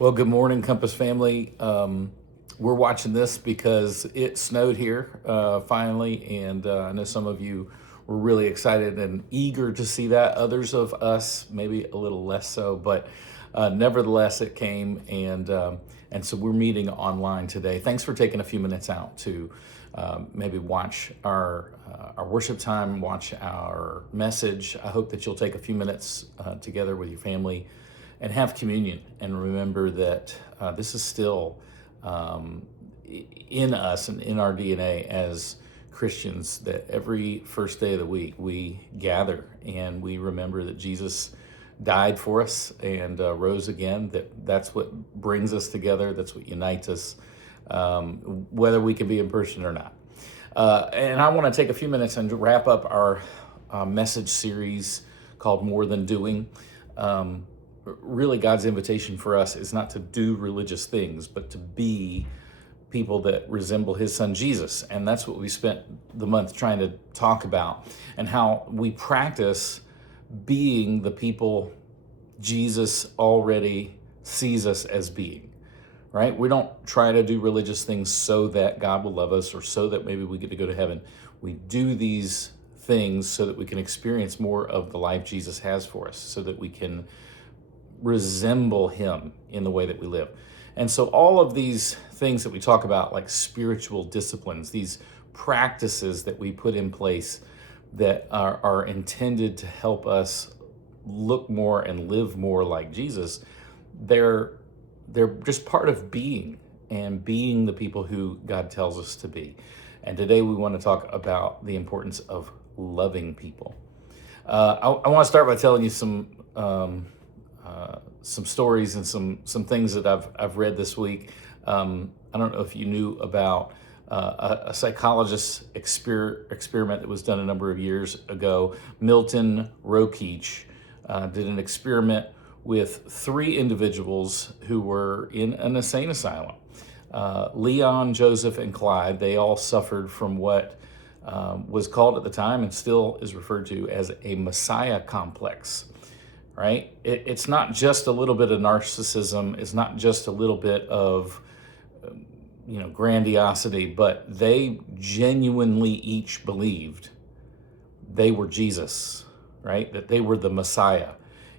Well, good morning, Compass family. We're watching this because it snowed here finally, and I know some of you were really excited and eager to see that. Others of us maybe a little less so, but nevertheless, it came, and so we're meeting online today. Thanks for taking a few minutes out to maybe watch our worship time, watch our message. I hope that you'll take a few minutes together with your family and have communion and remember that this is still in us and in our DNA as Christians, that every first day of the week we gather and we remember that Jesus died for us and rose again. That's what brings us together. That's what unites us, whether we can be in person or not. And I want to take a few minutes and wrap up our message series called More Than Doing. Really, God's invitation for us is not to do religious things, but to be people that resemble his son Jesus. And that's what we spent the month trying to talk about, and how we practice being the people Jesus already sees us as being, right? We don't try to do religious things so that God will love us or so that maybe we get to go to heaven. We do these things so that we can experience more of the life Jesus has for us, so that we can resemble him in the way that we live. And so all of these things that we talk about, like spiritual disciplines, these practices that we put in place that are intended to help us look more and live more like Jesus, they're just part of being and being the people who God tells us to be. And today we want to talk about the importance of loving people. I want to start by telling you some stories and some things that I've read this week. I don't know if you knew about a psychologist's experiment that was done a number of years ago. Milton Rokeach did an experiment with three individuals who were in an insane asylum. Leon, Joseph, and Clyde. They all suffered from what was called at the time and still is referred to as a Messiah complex. Right? It's not just a little bit of narcissism. It's not just a little bit of, grandiosity, but they genuinely each believed they were Jesus, right? That they were the Messiah.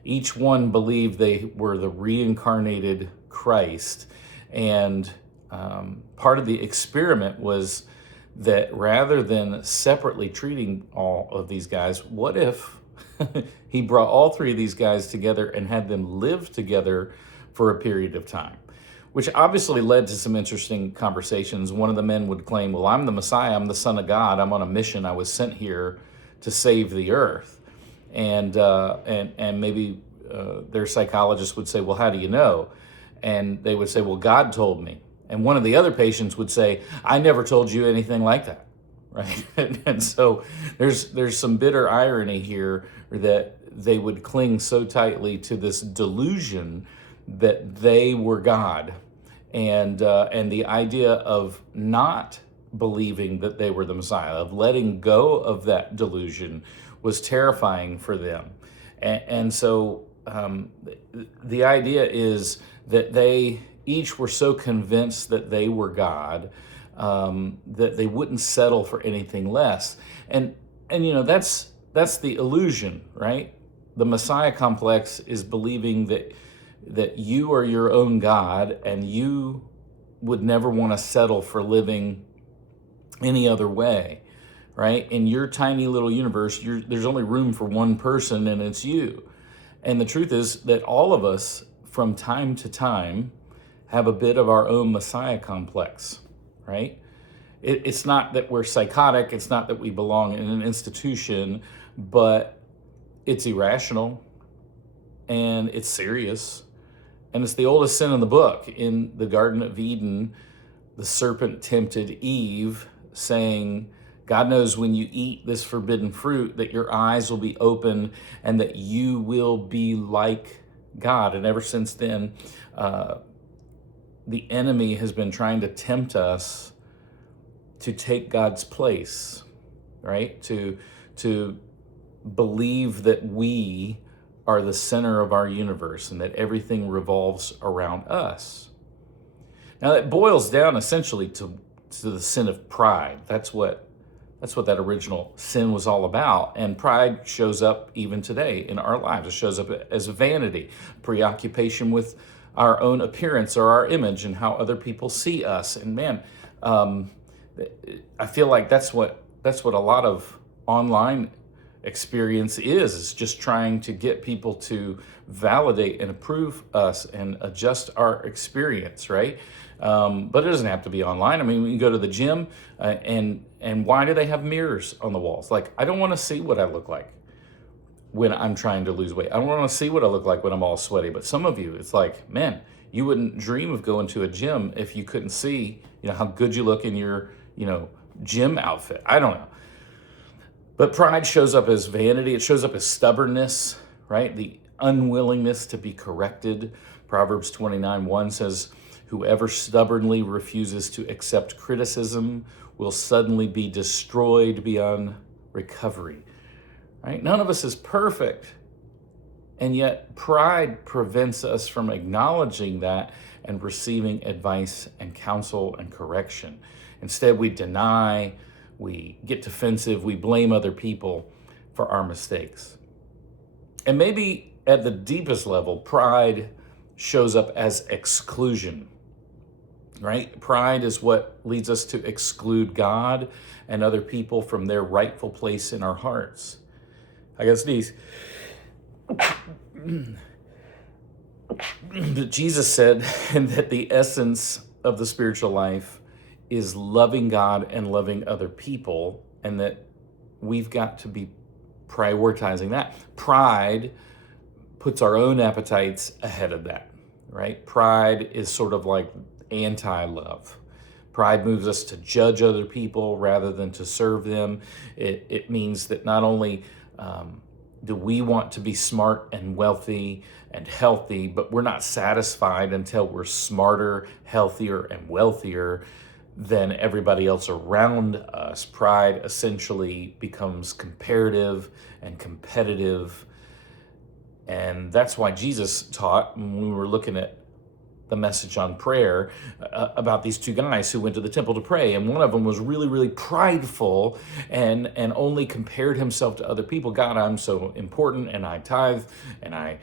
Each one believed they were the reincarnated Christ. And part of the experiment was that rather than separately treating all of these guys, what if he brought all three of these guys together and had them live together for a period of time, which obviously led to some interesting conversations. One of the men would claim, well, I'm the Messiah, I'm the Son of God, I'm on a mission, I was sent here to save the earth. And maybe their psychologist would say, well, how do you know? And they would say, well, God told me. And one of the other patients would say, I never told you anything like that. Right. And so there's some bitter irony here that they would cling so tightly to this delusion that they were God, and the idea of not believing that they were the Messiah, of letting go of that delusion, was terrifying for them. And so the idea is that they each were so convinced that they were God, that they wouldn't settle for anything less. And that's the illusion, right? The Messiah complex is believing that you are your own God and you would never want to settle for living any other way, right? In your tiny little universe, there's only room for one person, and it's you. And the truth is that all of us, from time to time, have a bit of our own Messiah complex. Right? It's not that we're psychotic. It's not that we belong in an institution, but it's irrational and it's serious. And it's the oldest sin in the book. In the Garden of Eden, the serpent tempted Eve, saying, God knows when you eat this forbidden fruit that your eyes will be open and that you will be like God. And ever since then, the enemy has been trying to tempt us to take God's place, right? To believe that we are the center of our universe and that everything revolves around us. Now that boils down essentially to the sin of pride. That's what that original sin was all about. And pride shows up even today in our lives. It shows up as vanity, preoccupation with our own appearance or our image and how other people see us. And man, I feel like that's what a lot of online experience is just trying to get people to validate and approve us and adjust our experience, right? But it doesn't have to be online. I mean, we can go to the gym, and why do they have mirrors on the walls? Like, I don't want to see what I look like when I'm trying to lose weight. I don't want to see what I look like when I'm all sweaty. But some of you, it's like, man, you wouldn't dream of going to a gym if you couldn't see, how good you look in your, gym outfit. I don't know. But pride shows up as vanity. It shows up as stubbornness, right? The unwillingness to be corrected. Proverbs 29:1 says, whoever stubbornly refuses to accept criticism will suddenly be destroyed beyond recovery, right? None of us is perfect. And yet pride prevents us from acknowledging that and receiving advice and counsel and correction. Instead, we deny, we get defensive, we blame other people for our mistakes. And maybe at the deepest level, pride shows up as exclusion, right? Pride is what leads us to exclude God and other people from their rightful place in our hearts. I guess these. But Jesus said that the essence of the spiritual life is loving God and loving other people, and that we've got to be prioritizing that. Pride puts our own appetites ahead of that, right? Pride is sort of like anti-love. Pride moves us to judge other people rather than to serve them. It means that not only do we want to be smart and wealthy and healthy, but we're not satisfied until we're smarter, healthier, and wealthier than everybody else around us. Pride essentially becomes comparative and competitive. And that's why Jesus taught, when we were looking at the message on prayer, about these two guys who went to the temple to pray, and one of them was really, really prideful and only compared himself to other people. God, I'm so important, and I tithe, and I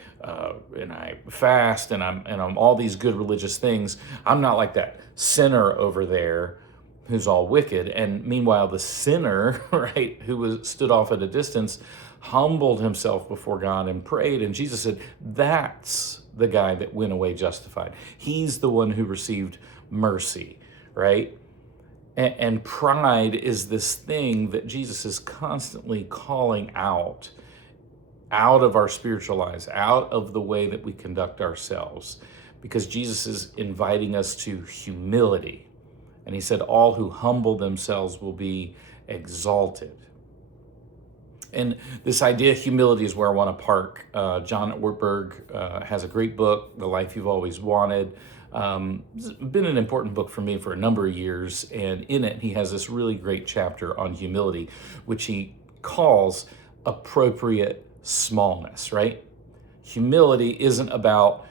fast, and I'm all these good religious things. I'm not like that sinner over there who's all wicked. And meanwhile, the sinner, right, who stood off at a distance, humbled himself before God and prayed. And Jesus said, that's the guy that went away justified. He's the one who received mercy, right? And pride is this thing that Jesus is constantly calling out of our spiritual lives, out of the way that we conduct ourselves, because Jesus is inviting us to humility. And he said, all who humble themselves will be exalted. And this idea of humility is where I want to park. John Ortberg has a great book, The Life You've Always Wanted. It's been an important book for me for a number of years. And in it, he has this really great chapter on humility, which he calls appropriate smallness, right? Humility isn't about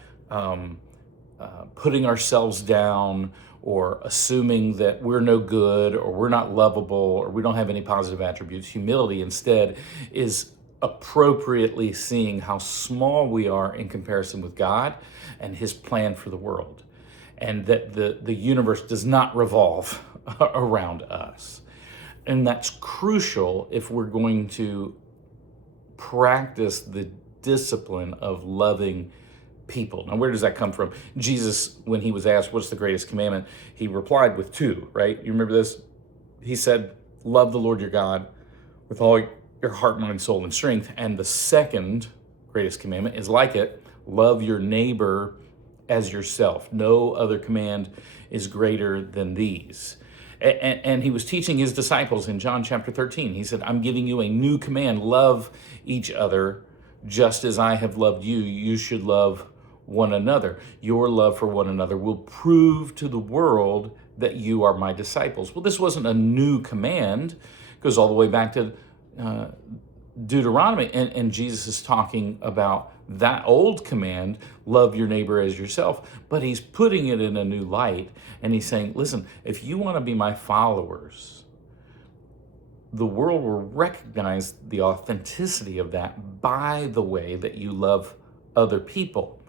putting ourselves down or assuming that we're no good or we're not lovable or we don't have any positive attributes. Humility instead is appropriately seeing how small we are in comparison with God and his plan for the world, and that the universe does not revolve around us. And that's crucial if we're going to practice the discipline of loving people. Now, where does that come from? Jesus, when he was asked, what's the greatest commandment? He replied with two, right? You remember this? He said, love the Lord your God with all your heart, mind, soul, and strength. And the second greatest commandment is like it, love your neighbor as yourself. No other command is greater than these. And he was teaching his disciples in John chapter 13. He said, I'm giving you a new command. Love each other just as I have loved you. You should love one another. Your love for one another will prove to the world that you are my disciples. Well, this wasn't a new command. It goes all the way back to Deuteronomy. And Jesus is talking about that old command, love your neighbor as yourself, but he's putting it in a new light. And he's saying, listen, if you want to be my followers, the world will recognize the authenticity of that by the way that you love other people,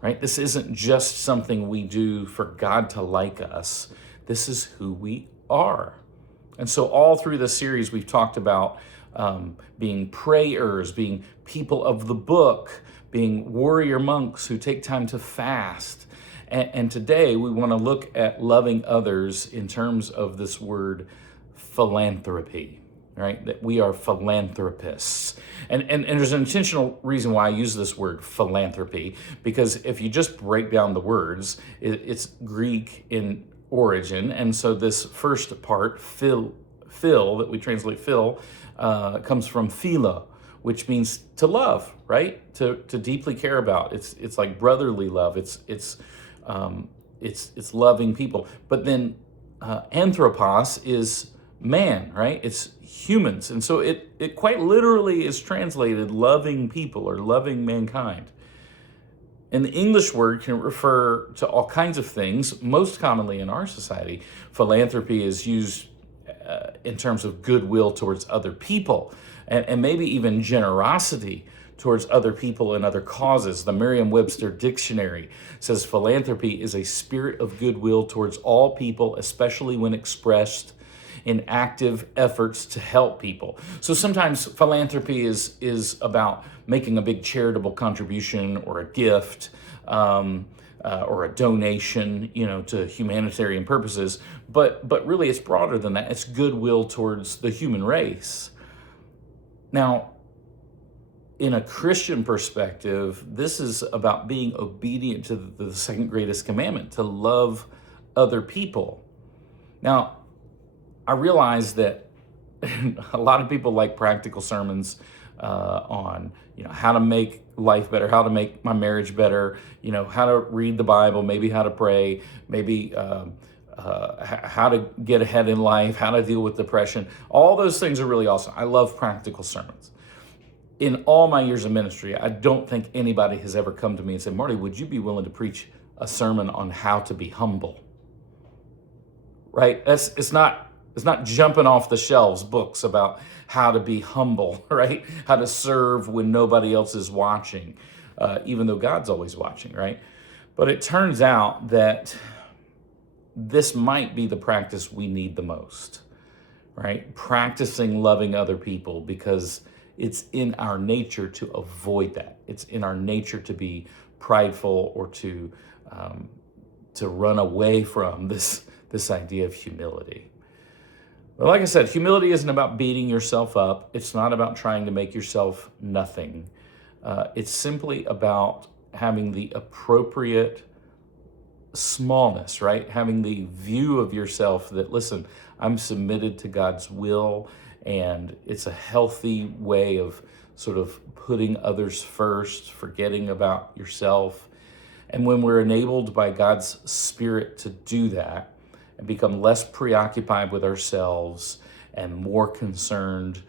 right? This isn't just something we do for God to like us. This is who we are. And so all through the series, we've talked about being prayers, being people of the book, being warrior monks who take time to fast. And today we want to look at loving others in terms of this word philanthropy, right? That we are philanthropists. And there's an intentional reason why I use this word philanthropy, because if you just break down the words, it's Greek in origin. And so this first part, phil, that we translate phil, comes from philo, which means to love, right? To deeply care about. It's like brotherly love. It's loving people. But then anthropos is man, right? It's humans. And so it quite literally is translated loving people or loving mankind. And the English word can refer to all kinds of things. Most commonly in our society, philanthropy is used in terms of goodwill towards other people, and maybe even generosity towards other people and other causes. The Merriam-Webster Dictionary says philanthropy is a spirit of goodwill towards all people, especially when expressed in active efforts to help people. So sometimes philanthropy is about making a big charitable contribution or a gift or a donation, to humanitarian purposes. But really, it's broader than that. It's goodwill towards the human race. Now, in a Christian perspective, this is about being obedient to the second greatest commandment, to love other people. Now, I realize that a lot of people like practical sermons on, how to make life better, how to make my marriage better, how to read the Bible, maybe how to pray, maybe how to get ahead in life, how to deal with depression. All those things are really awesome. I love practical sermons. In all my years of ministry, I don't think anybody has ever come to me and said, Marty, would you be willing to preach a sermon on how to be humble? Right? It's not jumping off the shelves books about how to be humble, right? How to serve when nobody else is watching, even though God's always watching, right? But it turns out that this might be the practice we need the most, right? Practicing loving other people, because it's in our nature to avoid that. It's in our nature to be prideful or to run away from this idea of humility. But like I said, humility isn't about beating yourself up. It's not about trying to make yourself nothing. It's simply about having the appropriate smallness, right? Having the view of yourself that, listen, I'm submitted to God's will, and it's a healthy way of sort of putting others first, forgetting about yourself. And when we're enabled by God's Spirit to do that, and become less preoccupied with ourselves and more concerned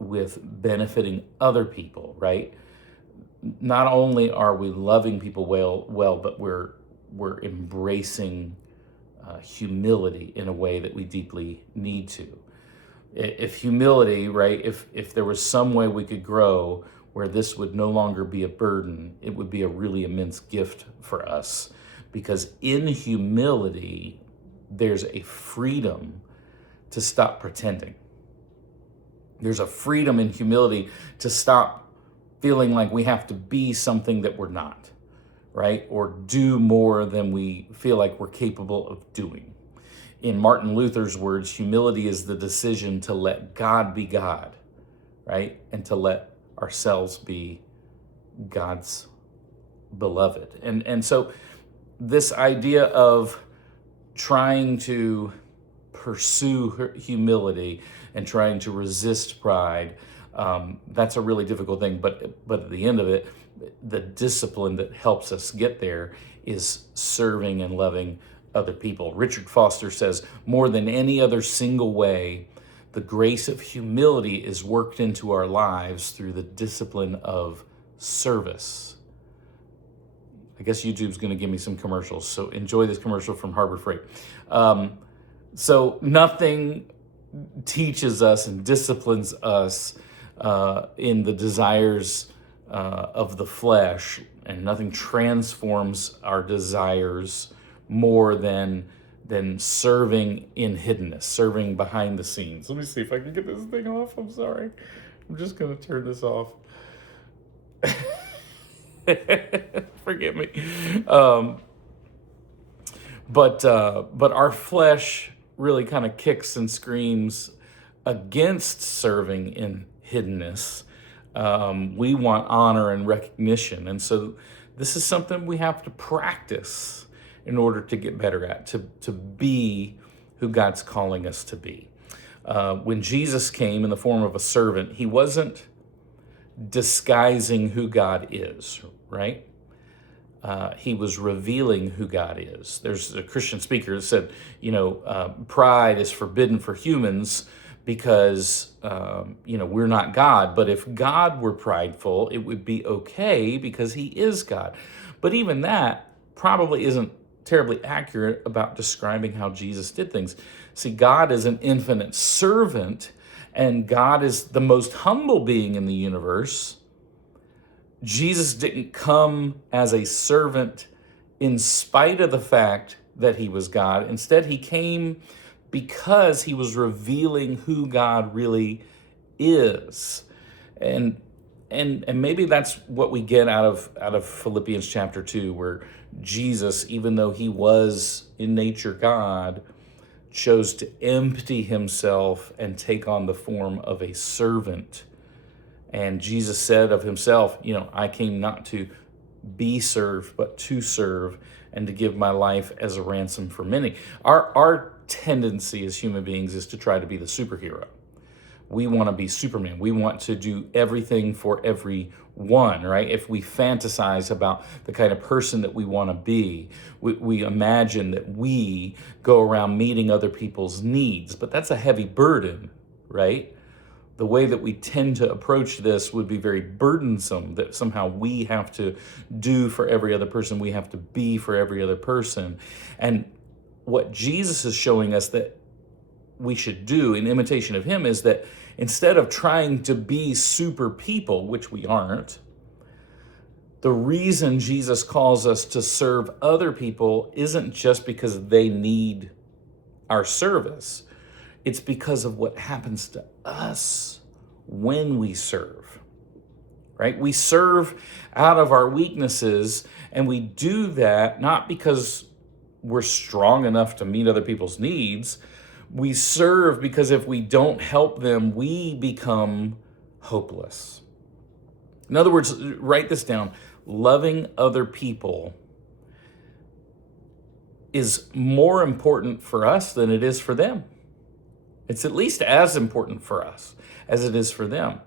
with benefiting other people, right? Not only are we loving people well, but we're embracing humility in a way that we deeply need to. If humility, right, if there was some way we could grow where this would no longer be a burden, it would be a really immense gift for us. Because in humility, there's a freedom to stop pretending. There's a freedom in humility to stop feeling like we have to be something that we're not, right? Or do more than we feel like we're capable of doing. In Martin Luther's words, humility is the decision to let God be God, right? And to let ourselves be God's beloved. And so this idea of trying to pursue humility and trying to resist pride, that's a really difficult thing. But at the end of it, the discipline that helps us get there is serving and loving other people. Richard Foster says, more than any other single way, the grace of humility is worked into our lives through the discipline of service. I guess YouTube's going to give me some commercials, so enjoy this commercial from Harbor Freight. So nothing teaches us and disciplines us in the desires of the flesh, and nothing transforms our desires more than serving in hiddenness, serving behind the scenes. Let me see if I can get this thing off. I'm sorry. I'm just going to turn this off. Forgive me. But our flesh really kind of kicks and screams against serving in hiddenness. We want honor and recognition. And so this is something we have to practice in order to get better at, to be who God's calling us to be. When Jesus came in the form of a servant, he wasn't disguising who God is, right? He was revealing who God is. There's a Christian speaker that said, pride is forbidden for humans because, we're not God. But if God were prideful, it would be okay because he is God. But even that probably isn't terribly accurate about describing how Jesus did things. See, God is an infinite servant, and God is the most humble being in the universe. Jesus didn't come as a servant in spite of the fact that he was God. Instead, he came because he was revealing who God really is. And maybe that's what we get out of Philippians chapter 2, where Jesus, even though he was in nature God, chose to empty himself and take on the form of a servant. And Jesus said of himself, I came not to be served, but to serve and to give my life as a ransom for many. Our tendency as human beings is to try to be the superhero. We want to be Superman. We want to do everything for everyone, right? If we fantasize about the kind of person that we want to be, we imagine that we go around meeting other people's needs, but that's a heavy burden, right? The way that we tend to approach this would be very burdensome, that somehow we have to do for every other person, we have to be for every other person. And what Jesus is showing us that we should do in imitation of him is that instead of trying to be super people, which we aren't, the reason Jesus calls us to serve other people isn't just because they need our service. It's because of what happens to us when we serve, right? We serve out of our weaknesses, and we do that not because we're strong enough to meet other people's needs. We serve because if we don't help them, we become hopeless. In other words, write this down. Loving other people is more important for us than it is for them. It's at least as important for us as it is for them,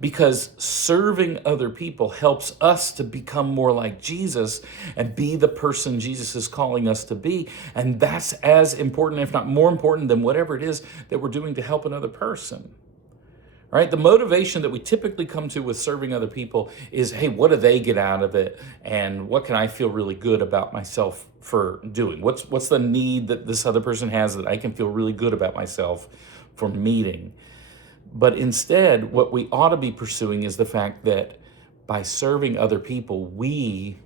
because serving other people helps us to become more like Jesus and be the person Jesus is calling us to be. And that's as important, if not more important, than whatever it is that we're doing to help another person. Right? The motivation that we typically come to with serving other people is, hey, what do they get out of it? And what can I feel really good about myself for doing? What's the need that this other person has that I can feel really good about myself for meeting? But instead, what we ought to be pursuing is the fact that by serving other people, we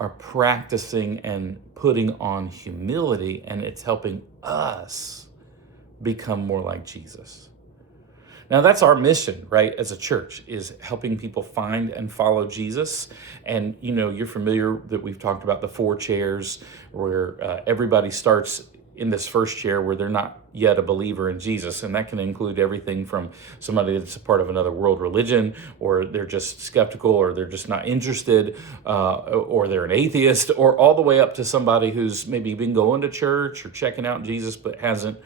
are practicing and putting on humility, and it's helping us become more like Jesus. Now, that's our mission, right, as a church, is helping people find and follow Jesus. And, you're familiar that we've talked about the 4 chairs, where everybody starts in this first chair where they're not yet a believer in Jesus. And that can include everything from somebody that's a part of another world religion, or they're just skeptical, or they're just not interested, or they're an atheist, or all the way up to somebody who's maybe been going to church or checking out Jesus but hasn't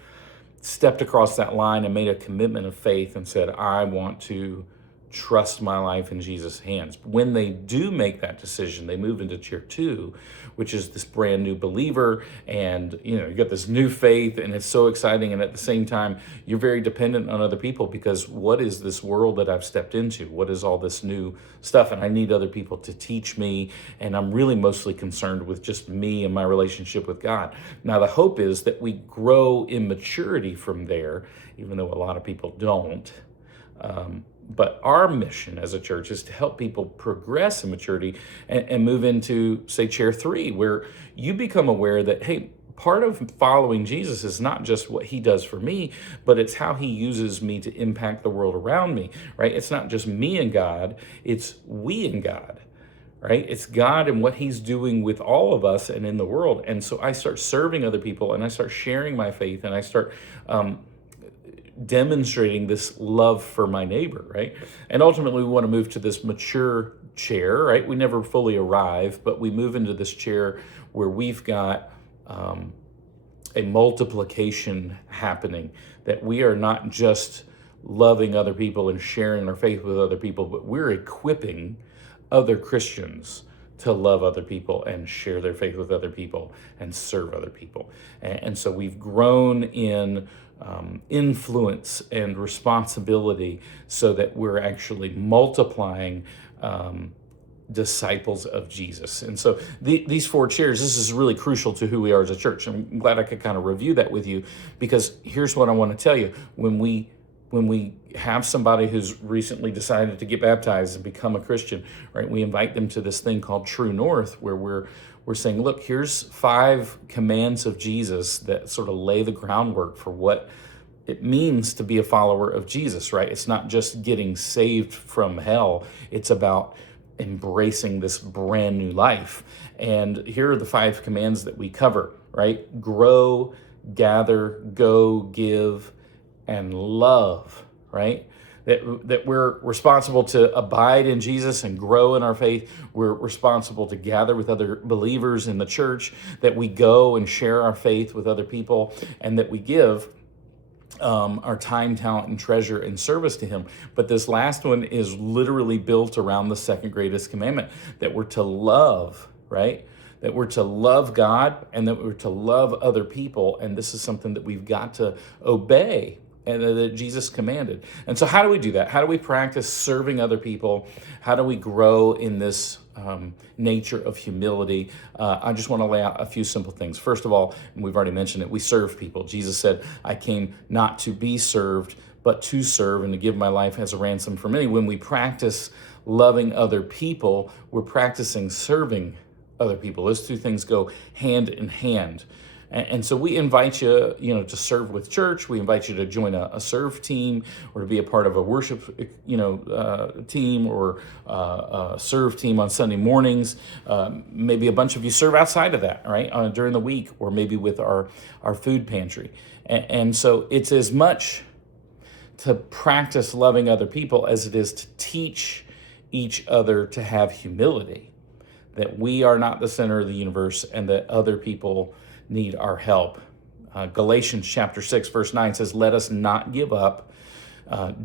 stepped across that line and made a commitment of faith and said, I want to trust my life in Jesus' hands. When they do make that decision, they move into tier 2, which is this brand new believer, and you got this new faith, and it's so exciting. And at the same time, you're very dependent on other people, because what is this world that I've stepped into? What is all this new stuff? And I need other people to teach me, and I'm really mostly concerned with just me and my relationship with God. Now, the hope is that we grow in maturity from there, even though a lot of people don't. But our mission as a church is to help people progress in maturity and move into, say, chair 3, where you become aware that, hey, part of following Jesus is not just what he does for me, but it's how he uses me to impact the world around me, right? It's not just me and God, it's we and God, right? It's God and what he's doing with all of us and in the world. And so I start serving other people, and I start sharing my faith, and I start demonstrating this love for my neighbor, right? And ultimately, we want to move to this mature chair, right? We never fully arrive, but we move into this chair where we've got a multiplication happening, that we are not just loving other people and sharing our faith with other people, but we're equipping other Christians to love other people and share their faith with other people and serve other people. And so we've grown in influence and responsibility, so that we're actually multiplying disciples of Jesus. And so these 4 chairs, this is really crucial to who we are as a church. I'm glad I could kind of review that with you, because here's what I want to tell you. When we have somebody who's recently decided to get baptized and become a Christian, right, we invite them to this thing called True North, where we're saying, look, here's 5 commands of Jesus that sort of lay the groundwork for what it means to be a follower of Jesus, right? It's not just getting saved from hell. It's about embracing this brand new life. And here are the 5 commands that we cover, right? Grow, gather, go, give, and love, right? That we're responsible to abide in Jesus and grow in our faith. We're responsible to gather with other believers in the church, that we go and share our faith with other people, and that we give our time, talent, and treasure in service to him. But this last one is literally built around the second greatest commandment, that we're to love, right? That we're to love God, and that we're to love other people. And this is something that we've got to obey, and that Jesus commanded. And so how do we do that? How do we practice serving other people? How do we grow in this nature of humility? I just want to lay out a few simple things. First of all, and we've already mentioned it, we serve people. Jesus said, I came not to be served, but to serve, and to give my life as a ransom for many. When we practice loving other people, we're practicing serving other people. Those 2 things go hand in hand. And so we invite you, to serve with church. We invite you to join a serve team, or to be a part of a worship, team, or a serve team on Sunday mornings. Maybe a bunch of you serve outside of that, right, during the week, or maybe with our food pantry. And so it's as much to practice loving other people as it is to teach each other to have humility, that we are not the center of the universe, and that other people need our help. Galatians chapter 6, verse 9 says, let us not give up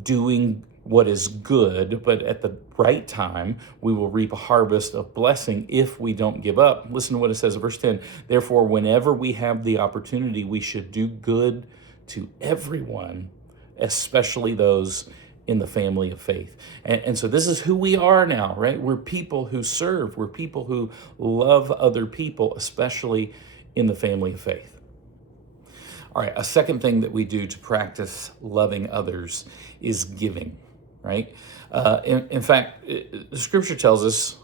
doing what is good, but at the right time we will reap a harvest of blessing if we don't give up. Listen to what it says in verse 10. Therefore, whenever we have the opportunity, we should do good to everyone, especially those in the family of faith. And so this is who we are now, right? We're people who serve. We're people who love other people, especially in the family of faith. All right, a second thing that we do to practice loving others is giving, right? In fact, the scripture tells us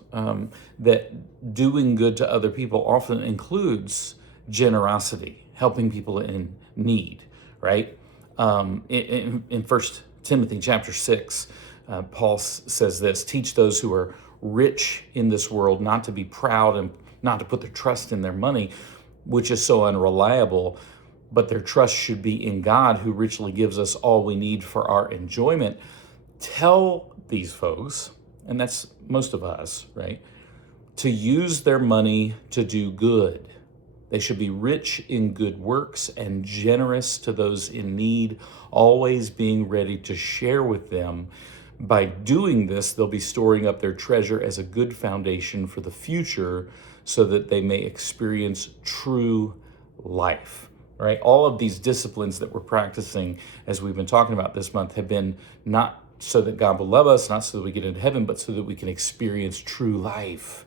that doing good to other people often includes generosity, helping people in need, right? In 1 Timothy chapter 6, Paul says this, teach those who are rich in this world not to be proud and not to put their trust in their money, which is so unreliable, but their trust should be in God, who richly gives us all we need for our enjoyment. Tell these folks, and that's most of us, right, to use their money to do good. They should be rich in good works and generous to those in need, always being ready to share with them, By doing this, they'll be storing up their treasure as a good foundation for the future so that they may experience true life, right? All of these disciplines that we're practicing, as we've been talking about this month, have been not so that God will love us, not so that we get into heaven, but so that we can experience true life,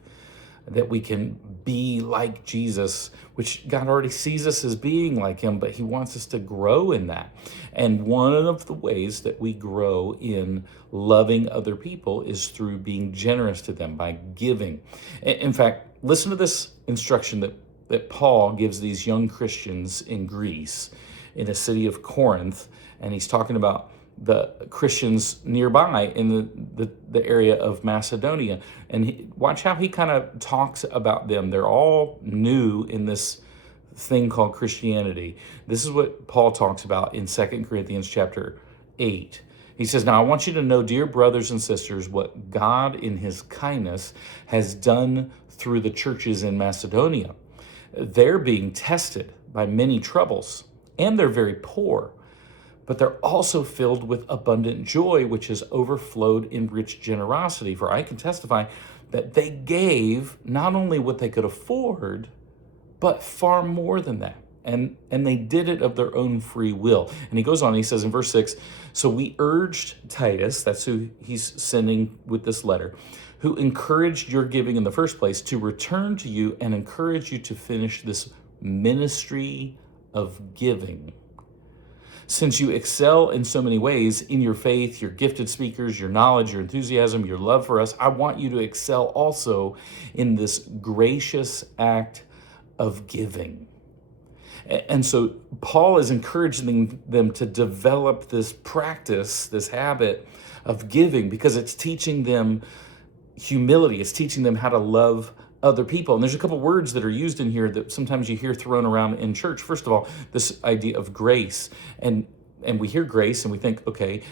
that we can be like Jesus, which God already sees us as being like him, but he wants us to grow in that. And one of the ways that we grow in loving other people is through being generous to them, by giving. In fact, listen to this instruction that Paul gives these young Christians in Greece, in the city of Corinth, and he's talking about the Christians nearby in the area of Macedonia. And watch how he kind of talks about them. They're all new in this thing called Christianity. This is what Paul talks about in 2 Corinthians chapter 8. He says, "Now I want you to know, dear brothers and sisters, what God in his kindness has done through the churches in Macedonia. They're being tested by many troubles, and they're very poor. But they're also filled with abundant joy, which has overflowed in rich generosity. For I can testify that they gave not only what they could afford, but far more than that. And they did it of their own free will." And he goes on, he says in verse 6, "So we urged Titus," that's who he's sending with this letter, "who encouraged your giving in the first place, to return to you and encourage you to finish this ministry of giving. Since you excel in so many ways, in your faith, your gifted speakers, your knowledge, your enthusiasm, your love for us, I want you to excel also in this gracious act of giving." And so Paul is encouraging them to develop this practice, this habit of giving, because it's teaching them humility. It's teaching them how to love other people. And there's a couple words that are used in here that sometimes you hear thrown around in church. First of all, this idea of grace. And we hear grace and we think, okay,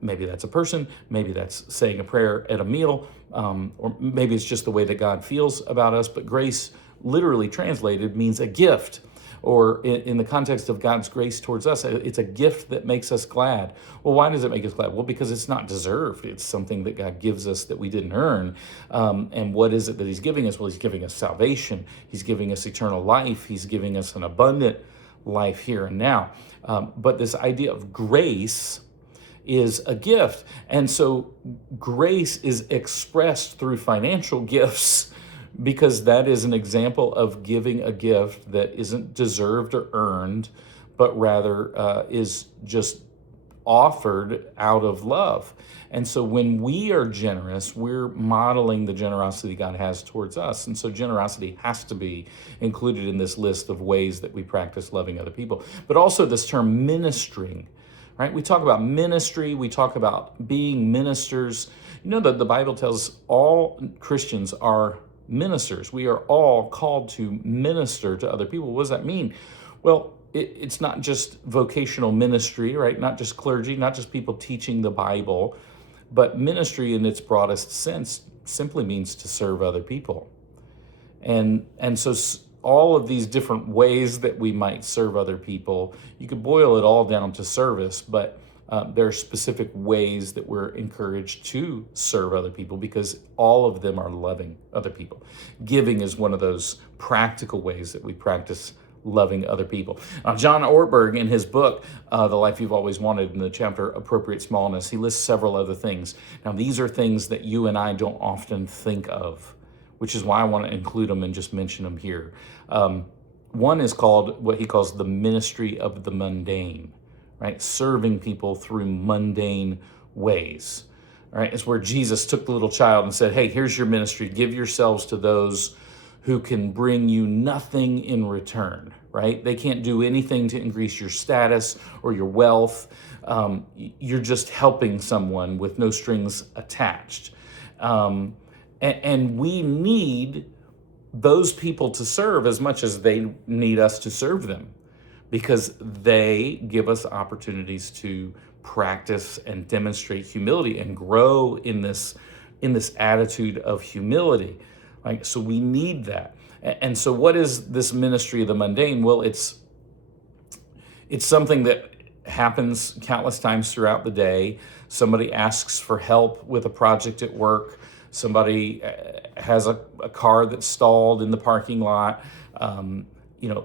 maybe that's a person, maybe that's saying a prayer at a meal, or maybe it's just the way that God feels about us. But grace, literally translated, means a gift. Or in the context of God's grace towards us, it's a gift that makes us glad. Well, why does it make us glad? Well, because it's not deserved. It's something that God gives us that we didn't earn. And what is it that he's giving us? Well, he's giving us salvation. He's giving us eternal life. He's giving us an abundant life here and now. But this idea of grace is a gift. And so grace is expressed through financial gifts, because that is an example of giving a gift that isn't deserved or earned, but rather is just offered out of love. And so when we are generous, we're modeling the generosity God has towards us. And so generosity has to be included in this list of ways that we practice loving other people. But also this term ministering, right? We talk about ministry, we talk about being ministers. You know that the Bible tells us all Christians are ministers. We are all called to minister to other people. What does that mean? Well, it's not just vocational ministry, right? Not just clergy, not just people teaching the Bible, but ministry in its broadest sense simply means to serve other people. And so all of these different ways that we might serve other people, you could boil it all down to service, but there are specific ways that we're encouraged to serve other people, because all of them are loving other people. Giving is one of those practical ways that we practice loving other people. Now, John Ortberg, in his book, The Life You've Always Wanted, in the chapter Appropriate Smallness, he lists several other things. Now, these are things that you and I don't often think of, which is why I want to include them and just mention them here. One is called what he calls the ministry of the mundane, right? Serving people through mundane ways, right? It's where Jesus took the little child and said, hey, here's your ministry. Give yourselves to those who can bring you nothing in return, right? They can't do anything to increase your status or your wealth. You're just helping someone with no strings attached. And we need those people to serve as much as they need us to serve them, because they give us opportunities to practice and demonstrate humility and grow in this attitude of humility. Right? So we need that. And so what is this ministry of the mundane? Well, it's something that happens countless times throughout the day. Somebody asks for help with a project at work. Somebody has a car that's stalled in the parking lot.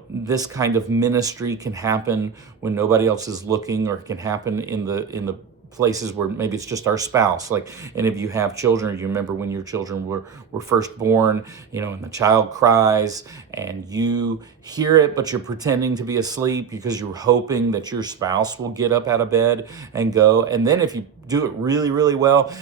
This kind of ministry can happen when nobody else is looking, or it can happen in the places where maybe it's just our spouse. Like, and if you have children, you remember when your children were first born, and the child cries and you hear it, but you're pretending to be asleep because you're hoping that your spouse will get up out of bed and go. And then if you do it really, really well,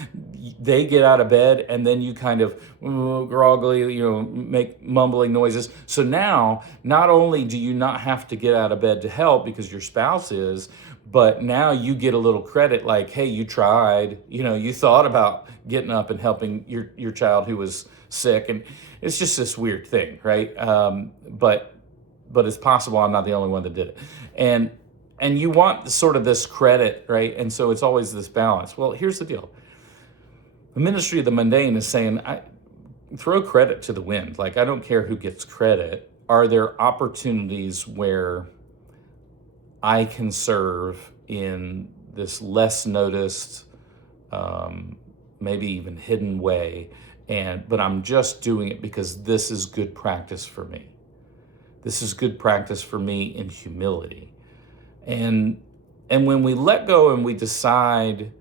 they get out of bed, and then you kind of groggily, make mumbling noises. So now, not only do you not have to get out of bed to help because your spouse is, but now you get a little credit, like, hey, you tried, you thought about getting up and helping your child who was sick. And it's just this weird thing, right? But it's possible I'm not the only one that did it. And you want sort of this credit, right? And so it's always this balance. Well, here's the deal. The ministry of the mundane is saying, throw credit to the wind. Like, I don't care who gets credit. Are there opportunities where I can serve in this less noticed, maybe even hidden way, but I'm just doing it because this is good practice for me. This is good practice for me in humility. And when we let go and we decide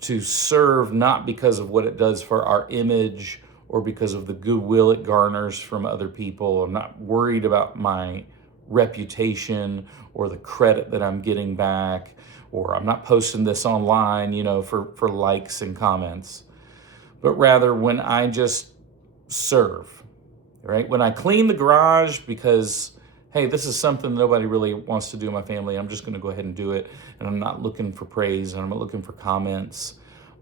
to serve, not because of what it does for our image or because of the goodwill it garners from other people, I'm not worried about my reputation or the credit that I'm getting back, or I'm not posting this online, for likes and comments, but rather when I just serve, right? When I clean the garage because, hey, this is something nobody really wants to do in my family, I'm just going to go ahead and do it, and I'm not looking for praise and I'm not looking for comments,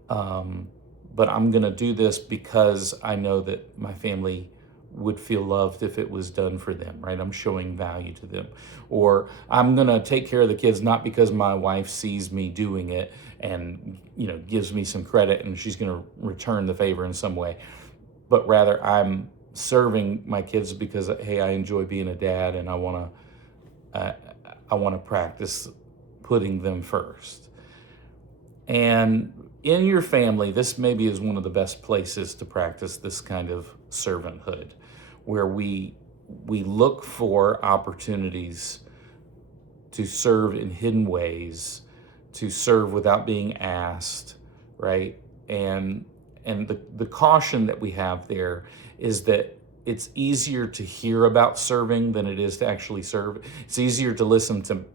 but I'm going to do this because I know that my family would feel loved if it was done for them, right? I'm showing value to them. Or I'm going to take care of the kids, not because my wife sees me doing it and, gives me some credit and she's going to return the favor in some way, but rather I'm serving my kids because, hey, I enjoy being a dad and I want to practice putting them first. And in your family, this maybe is one of the best places to practice this kind of servanthood, where we look for opportunities to serve in hidden ways, to serve without being asked, right? And the caution that we have there is that it's easier to hear about serving than it is to actually serve. It's easier to listen to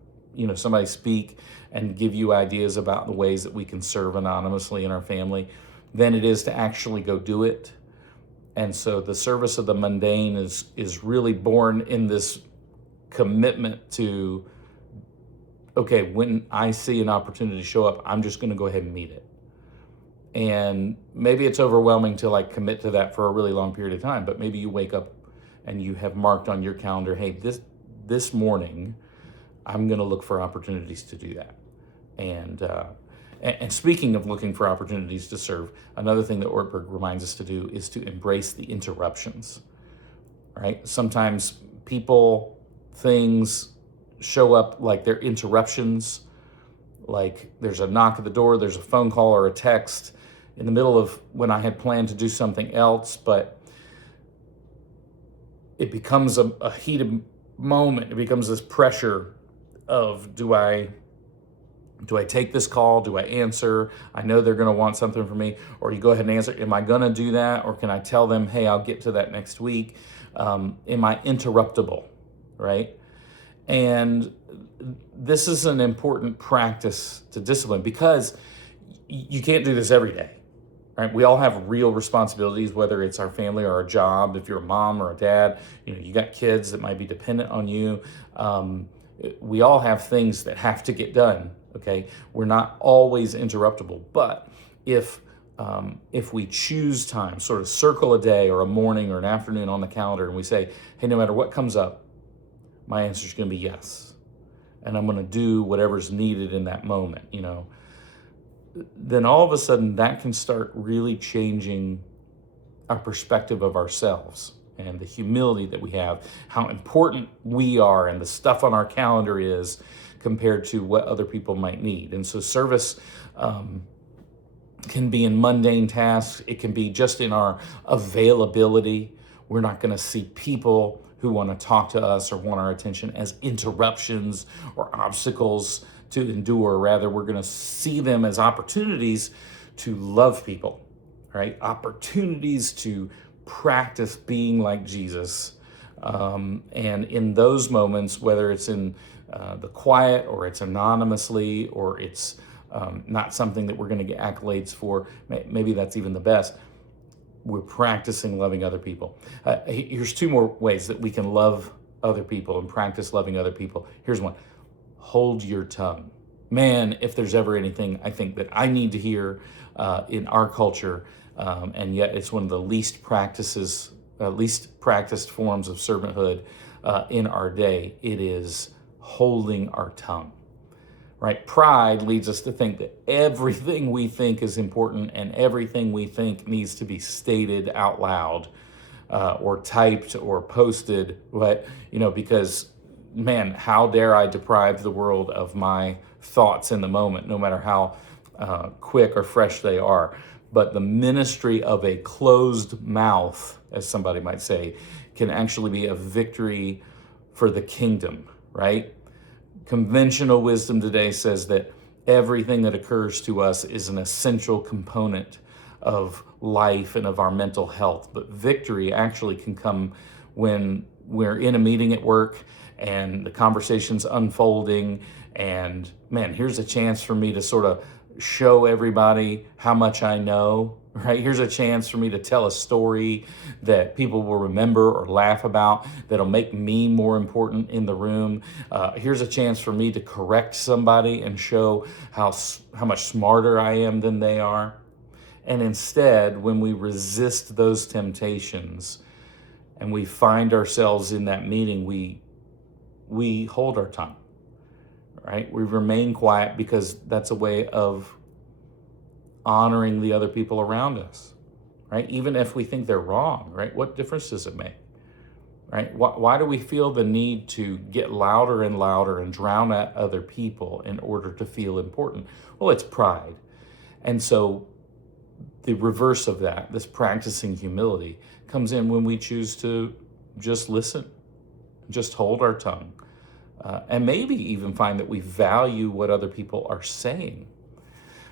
somebody speak and give you ideas about the ways that we can serve anonymously in our family than it is to actually go do it. And so the service of the mundane is really born in this commitment to, okay, when I see an opportunity show up, I'm just going to go ahead and meet it. And maybe it's overwhelming to commit to that for a really long period of time, but maybe you wake up and you have marked on your calendar, hey, this morning, I'm going to look for opportunities to do that. And speaking of looking for opportunities to serve, another thing that Ortberg reminds us to do is to embrace the interruptions, right? Sometimes people, things show up like they're interruptions, like there's a knock at the door, there's a phone call or a text in the middle of when I had planned to do something else, but it becomes a heated moment. It becomes this pressure of, do I take this call? Do I answer? I know they're going to want something from me. Or you go ahead and answer. Am I going to do that? Or can I tell them, hey, I'll get to that next week? Am I interruptible, right? And this is an important practice to discipline, because you can't do this every day, right? We all have real responsibilities, whether it's our family or our job. If you're a mom or a dad, you got kids that might be dependent on you. We all have things that have to get done. Okay, we're not always interruptible, but if we choose time, sort of circle a day or a morning or an afternoon on the calendar, and we say, hey, no matter what comes up, my answer is going to be yes, and I'm going to do whatever's needed in that moment, then all of a sudden that can start really changing our perspective of ourselves, and the humility that we have, how important we are and the stuff on our calendar is compared to what other people might need. And so service can be in mundane tasks. It can be just in our availability. We're not going to see people who want to talk to us or want our attention as interruptions or obstacles to endure. Rather, we're going to see them as opportunities to love people, right? Opportunities to practice being like Jesus. And in those moments, whether it's in the quiet or it's anonymously or it's not something that we're going to get accolades for, maybe that's even the best, we're practicing loving other people. Here's two more ways that we can love other people and practice loving other people. Here's one. Hold your tongue. Man, if there's ever anything I think that I need to hear in our culture, and yet it's one of the least practiced forms of servanthood in our day, it is holding our tongue. Right? Pride leads us to think that everything we think is important and everything we think needs to be stated out loud or typed or posted. But, because, man, how dare I deprive the world of my thoughts in the moment, no matter how quick or fresh they are. But the ministry of a closed mouth, as somebody might say, can actually be a victory for the kingdom, right? Conventional wisdom today says that everything that occurs to us is an essential component of life and of our mental health. But victory actually can come when we're in a meeting at work and the conversation's unfolding, and man, here's a chance for me to sort of show everybody how much I know, right? Here's a chance for me to tell a story that people will remember or laugh about, that'll make me more important in the room. Here's a chance for me to correct somebody and show how much smarter I am than they are. And instead, when we resist those temptations and we find ourselves in that meeting, we hold our tongue, right? We remain quiet because that's a way of honoring the other people around us, right? Even if we think they're wrong, right? What difference does it make, right? Why do we feel the need to get louder and louder and drown out other people in order to feel important? Well, it's pride. And so the reverse of that, this practicing humility, comes in when we choose to just listen, just hold our tongue, and maybe even find that we value what other people are saying.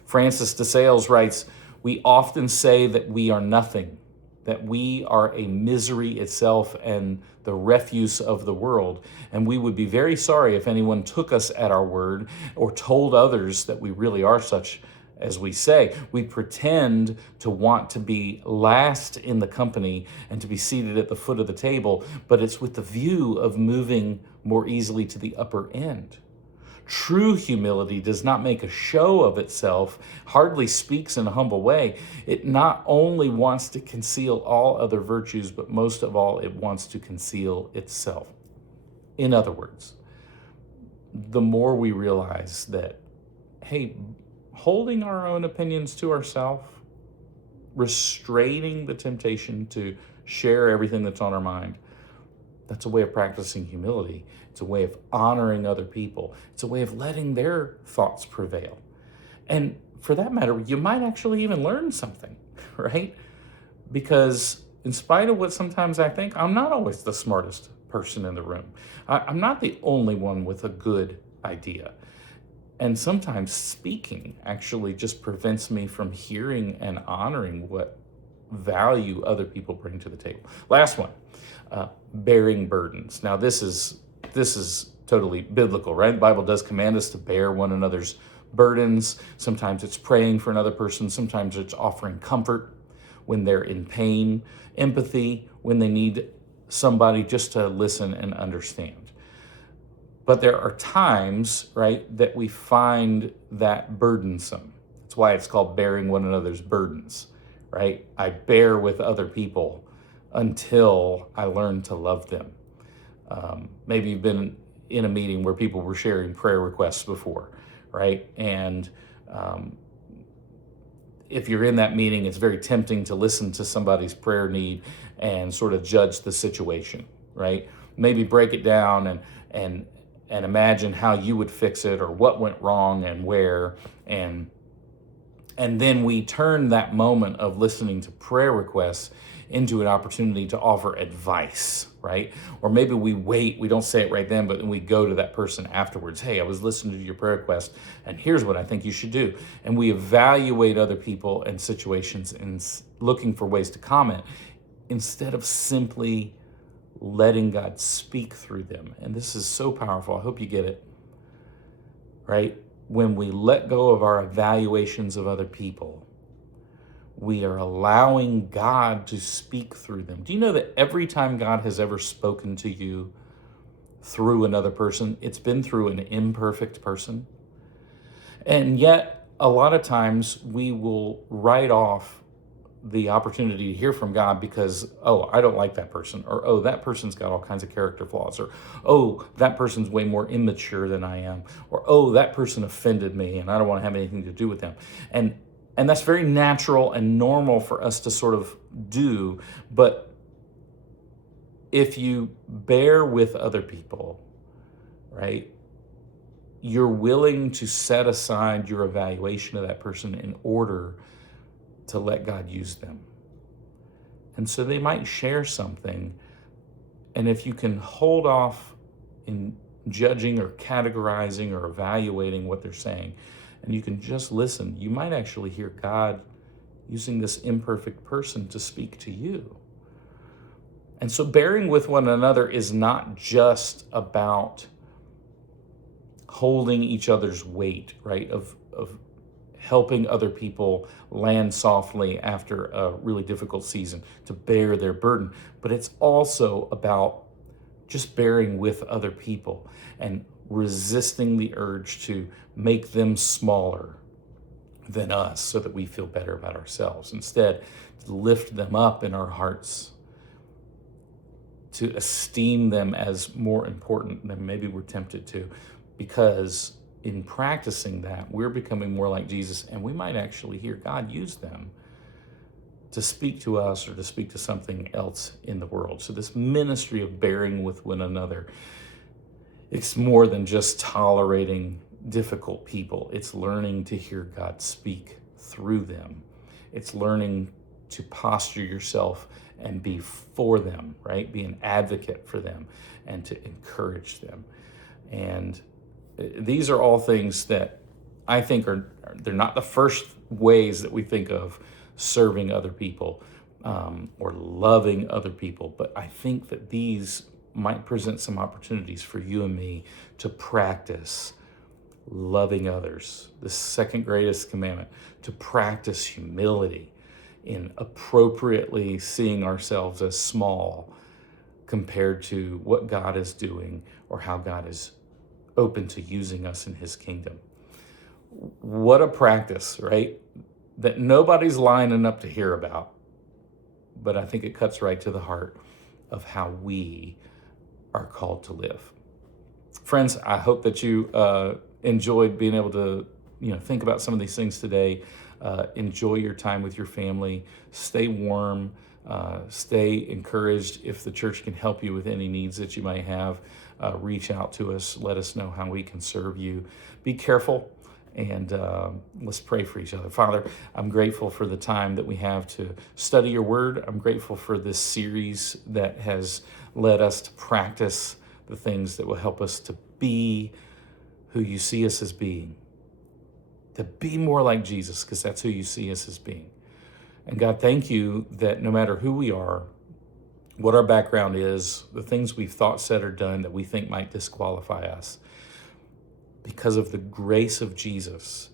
Francis de Sales writes, "We often say that we are nothing, that we are a misery itself and the refuse of the world, and we would be very sorry if anyone took us at our word or told others that we really are such as we say. We pretend to want to be last in the company and to be seated at the foot of the table, but it's with the view of moving more easily to the upper end. True humility does not make a show of itself, hardly speaks in a humble way. It not only wants to conceal all other virtues, but most of all, it wants to conceal itself." In other words, the more we realize that, hey, holding our own opinions to ourselves, restraining the temptation to share everything that's on our mind, that's a way of practicing humility. It's a way of honoring other people. It's a way of letting their thoughts prevail. And for that matter, you might actually even learn something, right? Because in spite of what sometimes I think, I'm not always the smartest person in the room. I'm not the only one with a good idea. And sometimes speaking actually just prevents me from hearing and honoring what value other people bring to the table. Last one, bearing burdens. Now this is totally biblical, right? The Bible does command us to bear one another's burdens. Sometimes it's praying for another person. Sometimes it's offering comfort when they're in pain, empathy when they need somebody just to listen and understand. But there are times, right, that we find that burdensome. That's why it's called bearing one another's burdens, right? I bear with other people until I learn to love them. Maybe you've been in a meeting where people were sharing prayer requests before, right? And if you're in that meeting, it's very tempting to listen to somebody's prayer need and sort of judge the situation, right? Maybe break it down and imagine how you would fix it or what went wrong and where. And then we turn that moment of listening to prayer requests into an opportunity to offer advice, right? Or maybe we wait, we don't say it right then, but then we go to that person afterwards. Hey, I was listening to your prayer request, and here's what I think you should do. And we evaluate other people and situations and looking for ways to comment instead of simply letting God speak through them. And this is so powerful. I hope you get it, right? When we let go of our evaluations of other people, we are allowing God to speak through them. Do you know that every time God has ever spoken to you through another person, it's been through an imperfect person? And yet, a lot of times we will write off the opportunity to hear from God because, oh, I don't like that person, or oh, that person's got all kinds of character flaws, or oh, that person's way more immature than I am, or oh, that person offended me and I don't want to have anything to do with them. And that's very natural and normal for us to sort of do. But if you bear with other people, right, you're willing to set aside your evaluation of that person in order to let God use them. And so they might share something, and if you can hold off in judging or categorizing or evaluating what they're saying, and you can just listen, you might actually hear God using this imperfect person to speak to you. And so bearing with one another is not just about holding each other's weight, right? Of helping other people land softly after a really difficult season, to bear their burden. But it's also about just bearing with other people and resisting the urge to make them smaller than us so that we feel better about ourselves. Instead, to lift them up in our hearts, to esteem them as more important than maybe we're tempted to, because in practicing that, we're becoming more like Jesus, and we might actually hear God use them to speak to us or to speak to something else in the world. So this ministry of bearing with one another, it's more than just tolerating difficult people. It's learning to hear God speak through them. It's learning to posture yourself and be for them, right? Be an advocate for them and to encourage them. And these are all things that I think they're not the first ways that we think of serving other people or loving other people, but I think that these might present some opportunities for you and me to practice loving others. The second greatest commandment, to practice humility in appropriately seeing ourselves as small compared to what God is doing or how God is open to using us in his kingdom. What a practice, right? That nobody's lining up to hear about, but I think it cuts right to the heart of how we are called to live. Friends, I hope that you enjoyed being able to think about some of these things today. Enjoy your time with your family. Stay warm. Stay encouraged. If the church can help you with any needs that you might have, reach out to us. Let us know how we can serve you. Be careful, and let's pray for each other. Father, I'm grateful for the time that we have to study your word. I'm grateful for this series that has led us to practice the things that will help us to be who you see us as being, to be more like Jesus, because that's who you see us as being. And God, thank you that no matter who we are, what our background is, the things we've thought, said, or done that we think might disqualify us, because of the grace of Jesus,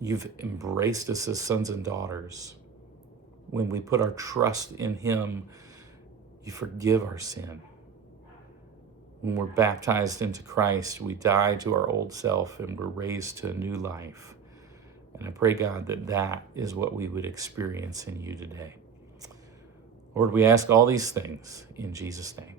you've embraced us as sons and daughters. When we put our trust in him, you forgive our sin. When we're baptized into Christ, we die to our old self and we're raised to a new life. And I pray, God, that that is what we would experience in you today. Lord, we ask all these things in Jesus' name.